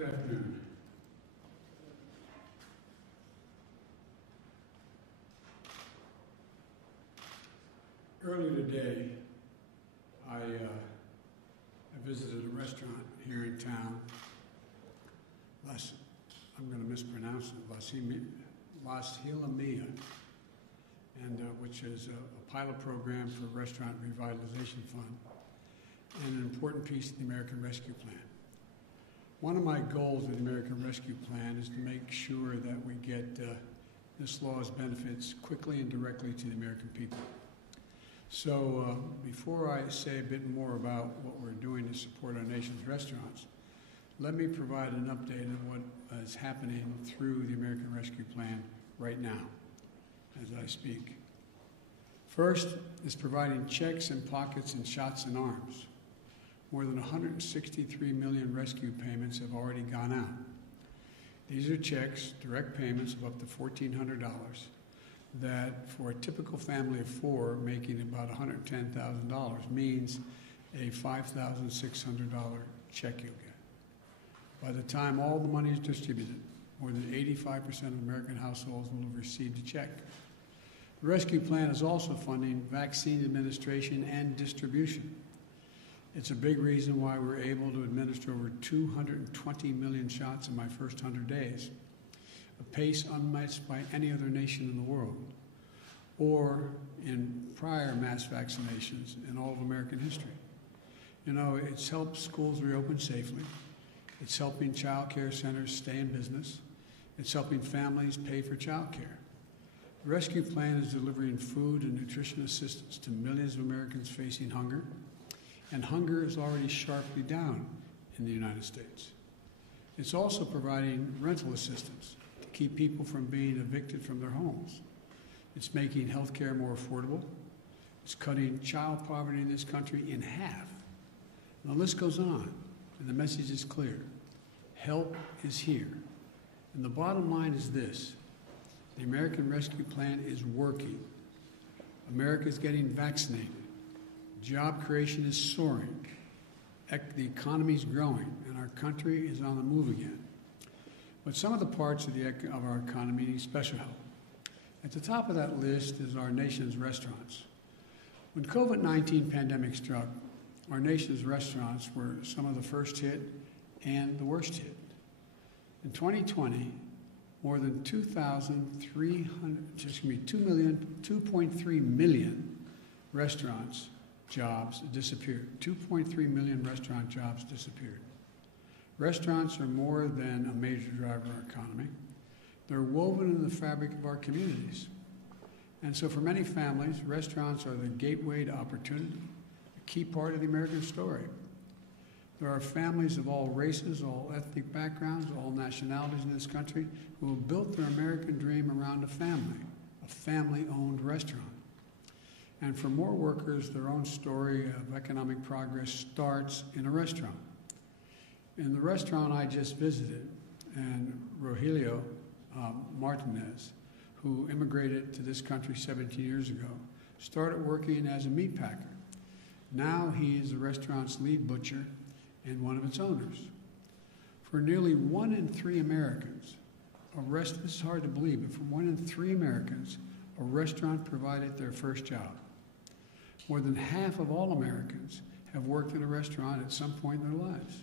Good afternoon. Earlier today, I visited a restaurant here in town. I'm going to mispronounce it, Las Hilamia, and which is a pilot program for Restaurant Revitalization Fund and an important piece of the American Rescue Plan. One of my goals with the American Rescue Plan is to make sure that we get this law's benefits quickly and directly to the American people. So before I say a bit more about what we're doing to support our nation's restaurants, let me provide an update on what is happening through the American Rescue Plan right now as I speak. First is providing checks and pockets and shots in arms. More than 163 million rescue payments have already gone out. These are checks, direct payments of up to $1,400 that for a typical family of four making about $110,000 means a $5,600 check you'll get. By the time all the money is distributed, more than 85% of American households will have received a check. The rescue plan is also funding vaccine administration and distribution. It's a big reason why we're able to administer over 220 million shots in my first 100 days, a pace unmatched by any other nation in the world, or in prior mass vaccinations in all of American history. You know, it's helped schools reopen safely. It's helping child care centers stay in business. It's helping families pay for child care. The rescue plan is delivering food and nutrition assistance to millions of Americans facing hunger, and hunger is already sharply down in the United States. It's also providing rental assistance to keep people from being evicted from their homes. It's making health care more affordable. It's cutting child poverty in this country in half. And the list goes on, and the message is clear. Help is here. And the bottom line is this: the American Rescue Plan is working. America is getting vaccinated. Job creation is soaring. The economy is growing, and our country is on the move again. But some of the parts of our economy need special help. At the top of that list is our nation's restaurants. When COVID-19 pandemic struck, our nation's restaurants were some of the first hit and the worst hit. In 2020, more than 2.3 million restaurants jobs disappeared. 2.3 million restaurant jobs disappeared. Restaurants are more than a major driver of our economy. They're woven in the fabric of our communities. And so for many families, restaurants are the gateway to opportunity, a key part of the American story. There are families of all races, all ethnic backgrounds, all nationalities in this country who have built their American dream around a family-owned restaurant. And for more workers, their own story of economic progress starts in a restaurant. In the restaurant I just visited, and Rogelio Martinez, who immigrated to this country 17 years ago, started working as a meat packer. Now he is the restaurant's lead butcher and one of its owners. For nearly 1 in 3 Americans, this is hard to believe, but for 1 in 3 Americans, a restaurant provided their first job. More than half of all Americans have worked in a restaurant at some point in their lives.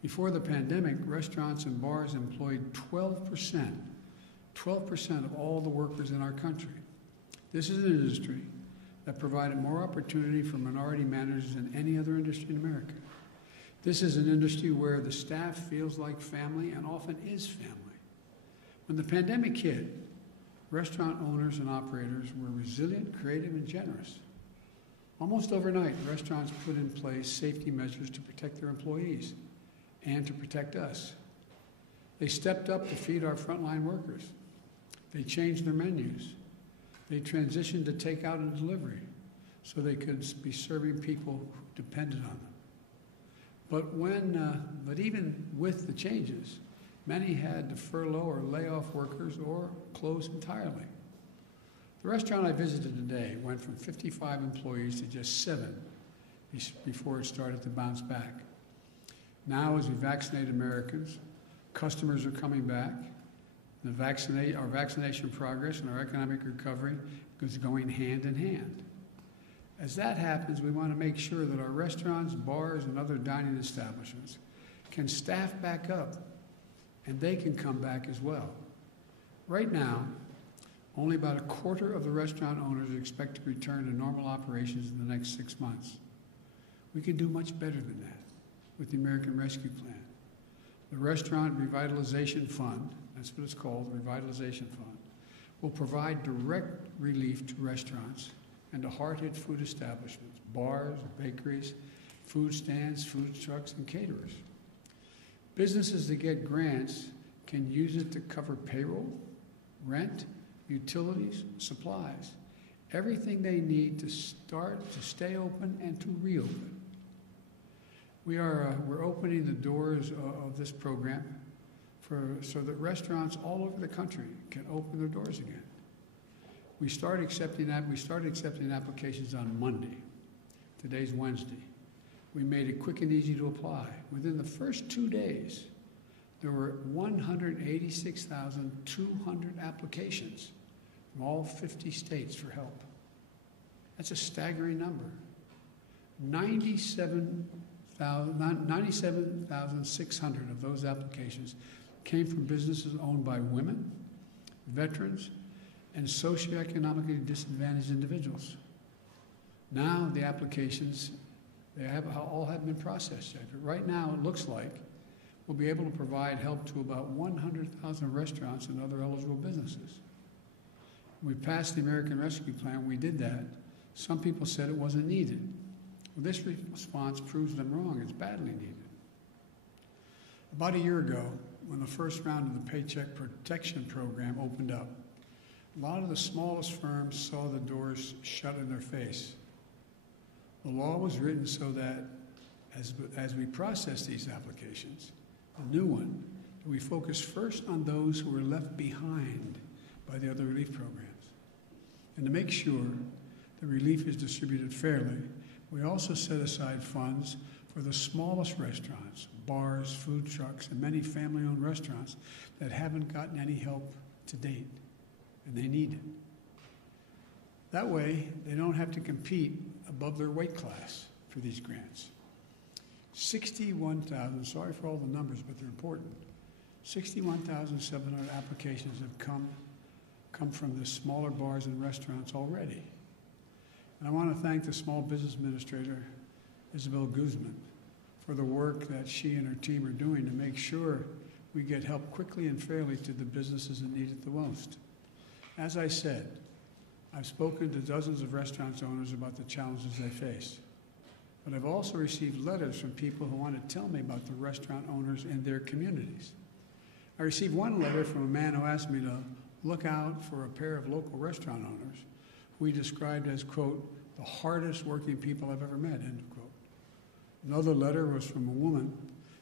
Before the pandemic, restaurants and bars employed 12% of all the workers in our country. This is an industry that provided more opportunity for minority managers than any other industry in America. This is an industry where the staff feels like family and often is family. When the pandemic hit, restaurant owners and operators were resilient, creative, and generous. Almost overnight, restaurants put in place safety measures to protect their employees and to protect us. They stepped up to feed our frontline workers. They changed their menus. They transitioned to takeout and delivery so they could be serving people who depended on them. But even with the changes, many had to furlough or lay off workers or close entirely. The restaurant I visited today went from 55 employees to just 7 before it started to bounce back. Now, as we vaccinate Americans, customers are coming back. Our vaccination progress and our economic recovery is going hand in hand. As that happens, we want to make sure that our restaurants, bars, and other dining establishments can staff back up, and they can come back as well. Right now, only about a quarter of the restaurant owners expect to return to normal operations in the next 6 months. We can do much better than that with the American Rescue Plan. The Restaurant Revitalization Fund, that's what it's called, the Revitalization Fund, will provide direct relief to restaurants and to hard-hit food establishments, bars, bakeries, food stands, food trucks, and caterers. Businesses that get grants can use it to cover payroll, rent, utilities, supplies, everything they need to stay open and to reopen. We're opening the doors of this program so that restaurants all over the country can open their doors again. We started accepting applications on Monday. Today's Wednesday. We made it quick and easy to apply. Within the first 2 days, there were 186,200 applications from all 50 states for help. That's a staggering number. 97,600 of those applications came from businesses owned by women, veterans, and socioeconomically disadvantaged individuals. Now the applications, all have been processed yet. But right now it looks like we'll be able to provide help to about 100,000 restaurants and other eligible businesses. We passed the American Rescue Plan. We did that. Some people said it wasn't needed. Well, this response proves them wrong. It's badly needed. About a year ago, when the first round of the Paycheck Protection Program opened up, a lot of the smallest firms saw the doors shut in their face. The law was written so that as we process these applications, the new one, we focus first on those who were left behind by the other relief programs. And to make sure the relief is distributed fairly, we also set aside funds for the smallest restaurants, bars, food trucks, and many family-owned restaurants that haven't gotten any help to date, and they need it. That way, they don't have to compete above their weight class for these grants. 61,000, sorry for all the numbers, but they're important. 61,700 applications have come from the smaller bars and restaurants already. And I want to thank the Small Business Administrator, Isabel Guzman, for the work that she and her team are doing to make sure we get help quickly and fairly to the businesses that need it the most. As I said, I've spoken to dozens of restaurant owners about the challenges they face. But I've also received letters from people who want to tell me about the restaurant owners in their communities. I received one letter from a man who asked me to look out for a pair of local restaurant owners who he described as, quote, the hardest working people I've ever met, end quote. Another letter was from a woman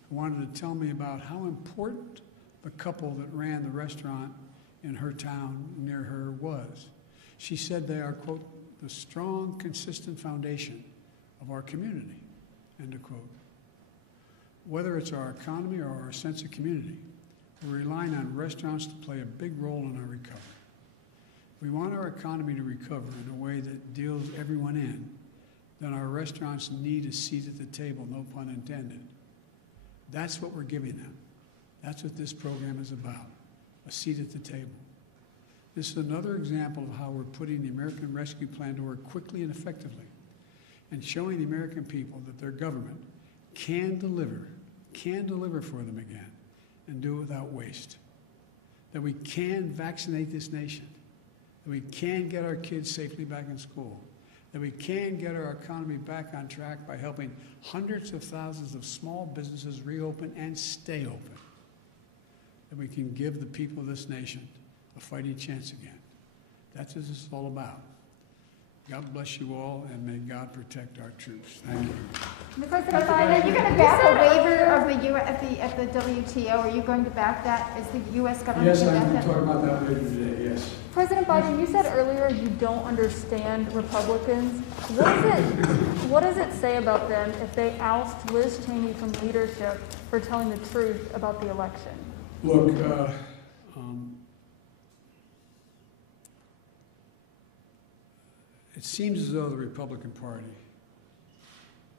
who wanted to tell me about how important the couple that ran the restaurant in her town near her was. She said they are, quote, the strong, consistent foundation of our community, end of quote. Whether it's our economy or our sense of community, we're relying on restaurants to play a big role in our recovery. We want our economy to recover in a way that deals everyone in, then our restaurants need a seat at the table, no pun intended. That's what we're giving them. That's what this program is about, a seat at the table. This is another example of how we're putting the American Rescue Plan to work quickly and effectively and showing the American people that their government can deliver for them again and do it without waste. That we can vaccinate this nation, that we can get our kids safely back in school, that we can get our economy back on track by helping hundreds of thousands of small businesses reopen and stay open, that we can give the people of this nation a fighting chance again. That's what this is all about. God bless you all, and may God protect our troops. Thank you. Mr. President Biden, you're going to back a waiver of at the WTO. Are you going to back that? Is the U.S. government Yes, going to I'm back going to that? talk about that later today, yes. President Biden, you said earlier you don't understand Republicans. What does it say about them if they oust Liz Cheney from leadership for telling the truth about the election? Look, it seems as though the Republican Party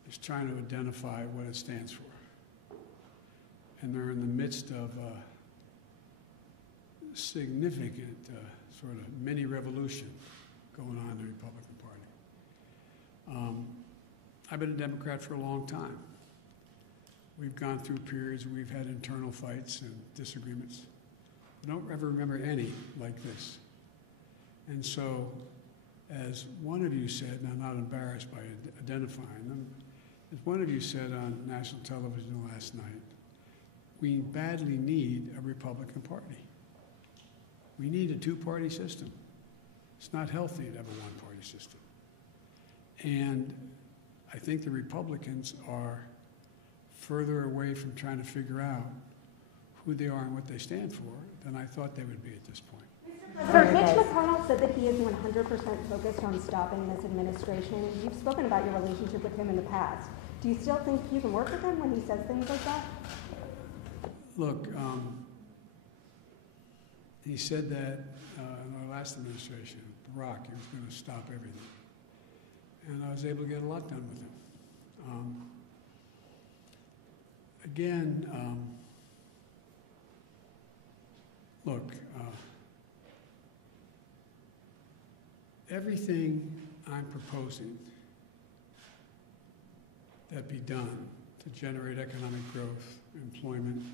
is trying to identify what it stands for. And they're in the midst of a significant sort of mini revolution going on in the Republican Party. I've been a Democrat for a long time. We've gone through periods where we've had internal fights and disagreements. I don't ever remember any like this. And so, as one of you said, and I'm not embarrassed by identifying them, as one of you said on national television last night, we badly need a Republican Party. We need a two-party system. It's not healthy to have a one-party system. And I think the Republicans are further away from trying to figure out who they are and what they stand for than I thought they would be at this point. Sir, Mitch McConnell said that he is 100% focused on stopping this administration. You've spoken about your relationship with him in the past. Do you still think you can work with him when he says things like that? Look, he said that in our last administration, Barack, he was going to stop everything. And I was able to get a lot done with him. Look, everything I'm proposing that be done to generate economic growth, employment,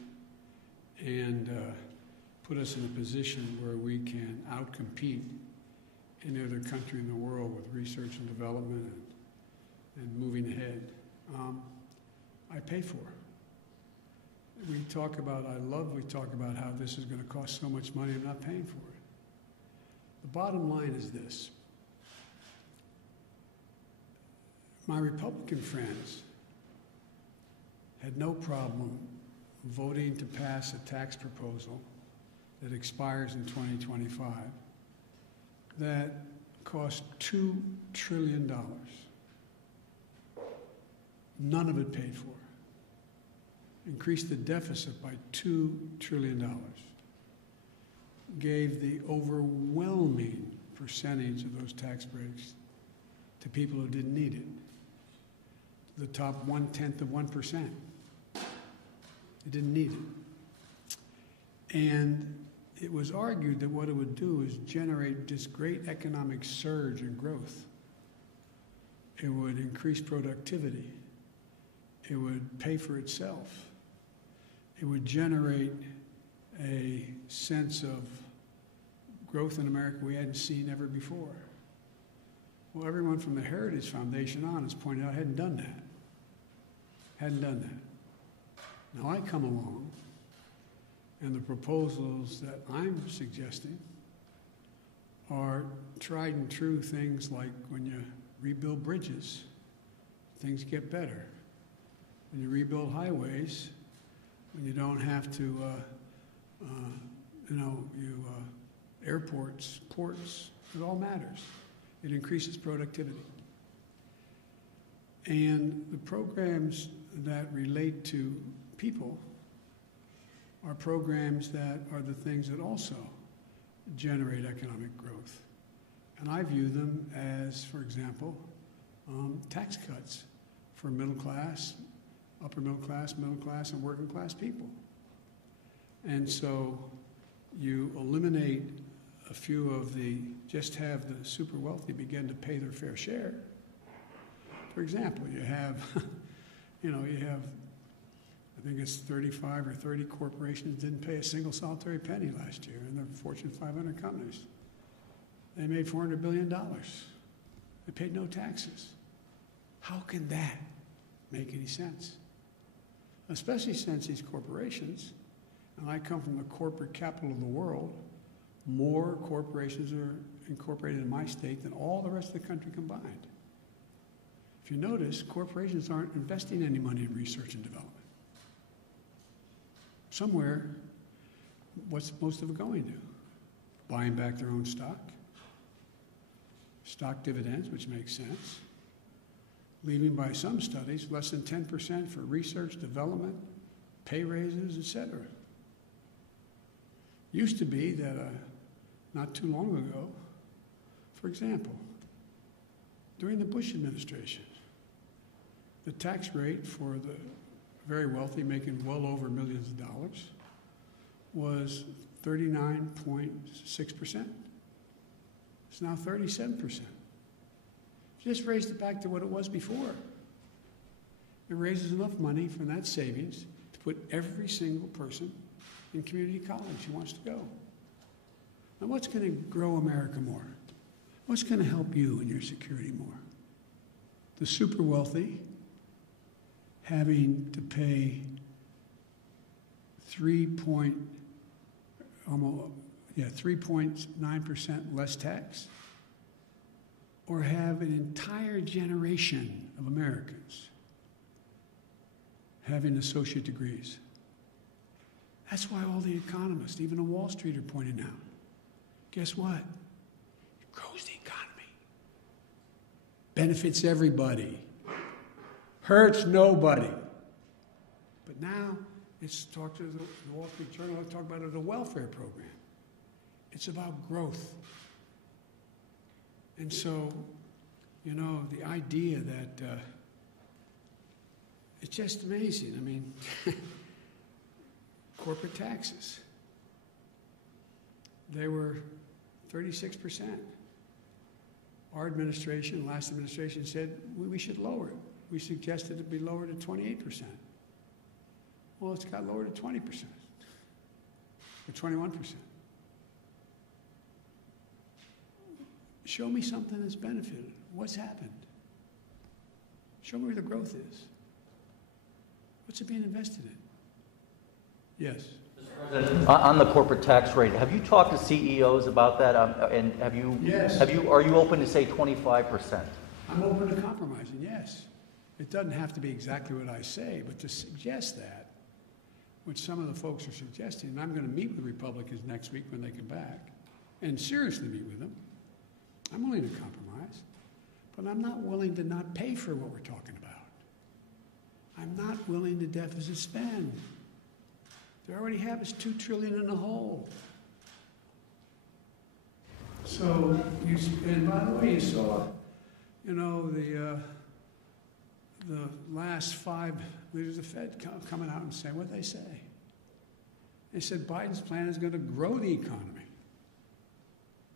and put us in a position where we can outcompete any other country in the world with research and development and moving ahead, I pay for. We talk about how this is going to cost so much money, I'm not paying for it. The bottom line is this. My Republican friends had no problem voting to pass a tax proposal that expires in 2025 that cost $2 trillion. None of it paid for. Increased the deficit by $2 trillion. Gave the overwhelming percentage of those tax breaks to people who didn't need it. The top 0.1%. They didn't need it. And it was argued that what it would do is generate this great economic surge and growth. It would increase productivity. It would pay for itself. It would generate a sense of growth in America we hadn't seen ever before. Well, everyone from the Heritage Foundation on has pointed out hadn't done that. Now I come along, and the proposals that I'm suggesting are tried and true things like when you rebuild bridges, things get better. When you rebuild highways, when you don't have to, airports, ports, it all matters. It increases productivity. And the programs that relate to people are programs that are the things that also generate economic growth. And I view them as, for example, tax cuts for middle class, upper middle class, and working class people. And so you eliminate a few of just have the super wealthy begin to pay their fair share. For example, you have, I think it's 35 or 30 corporations didn't pay a single solitary penny last year in the Fortune 500 companies. They made $400 billion. They paid no taxes. How can that make any sense? Especially since these corporations, and I come from the corporate capital of the world, more corporations are incorporated in my state than all the rest of the country combined. If you notice, corporations aren't investing any money in research and development. Somewhere, what's most of it going to? Buying back their own stock dividends, which makes sense, leaving by some studies less than 10% for research, development, pay raises, etc. Used to be that not too long ago, for example, during the Bush administration, the tax rate for the very wealthy making well over millions of dollars was 39.6%. It's now 37%. Just raised it back to what it was before. It raises enough money from that savings to put every single person in community college who wants to go. Now, what's going to grow America more? What's going to help you and your security more? The super wealthy having to pay 3.9% less tax, or have an entire generation of Americans having associate degrees. That's why all the economists, even on Wall Street, are pointing out, guess what? It grows the economy. Benefits everybody. Hurts nobody. But now, it's talked to the Wall Street Journal, let's talk about it as a welfare program. It's about growth. And so, you know, the idea that it's just amazing. I mean, corporate taxes, they were 36%. Our administration, last administration, said we should lower it. We suggested it be lowered to 28%. Well, it's got lowered to 20%, or 21%. Show me something that's benefited. What's happened? Show me where the growth is. What's it being invested in? Yes. Mr. President, on the corporate tax rate, have you talked to CEOs about that? And have you? Yes. Are you open to say 25%? I'm open to compromising. Yes. It doesn't have to be exactly what I say, but to suggest that, which some of the folks are suggesting, and I'm going to meet with the Republicans next week when they come back, and seriously meet with them. I'm willing to compromise, but I'm not willing to not pay for what we're talking about. I'm not willing to deficit spend. They already have us $2 trillion in the hole. So, and by the way, you saw, you know, the last 5 leaders of the Fed coming out and saying what they say. They said Biden's plan is going to grow the economy.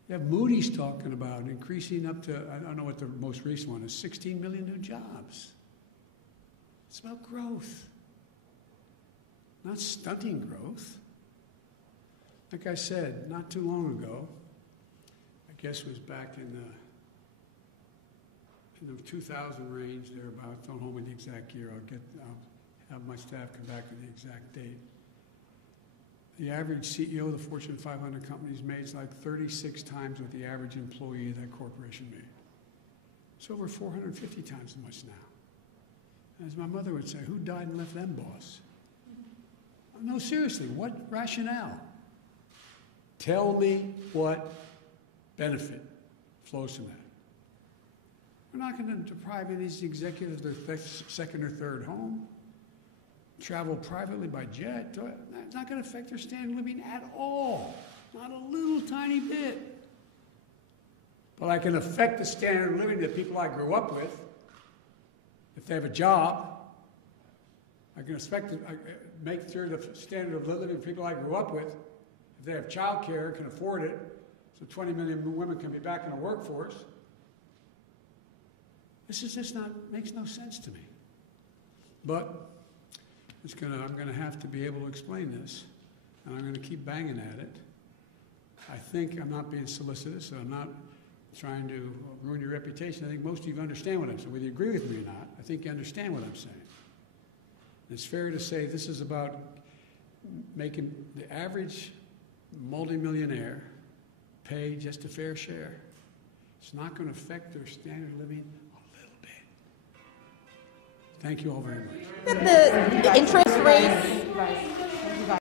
You have Moody's talking about increasing up to, I don't know what the most recent one is, 16 million new jobs. It's about growth, not stunting growth. Like I said, not too long ago, I guess it was back in the 2000 range, thereabouts. Don't hold me to the exact year. I'll have my staff come back with the exact date. The average CEO of the Fortune 500 companies makes like 36 times what the average employee of that corporation made. It's over 450 times as much now. As my mother would say, who died and left them boss? No, seriously, what rationale? Tell me what benefit flows from that. We're not going to deprive any of these executives of their second or third home, travel privately by jet. It's not going to affect their standard of living at all. Not a little tiny bit. But I can affect the standard of living of the people I grew up with. If they have a job, I can make sure the standard of living of the people I grew up with, if they have child care, can afford it, so 20 million women can be back in the workforce. This is just makes no sense to me. But I'm going to have to be able to explain this, and I'm going to keep banging at it. I think I'm not being solicitous, and I'm not trying to ruin your reputation. I think most of you understand what I'm saying. Whether you agree with me or not, I think you understand what I'm saying. It's fair to say this is about making the average multimillionaire pay just a fair share. It's not going to affect their standard of living a little bit. Thank you all very much. The interest rates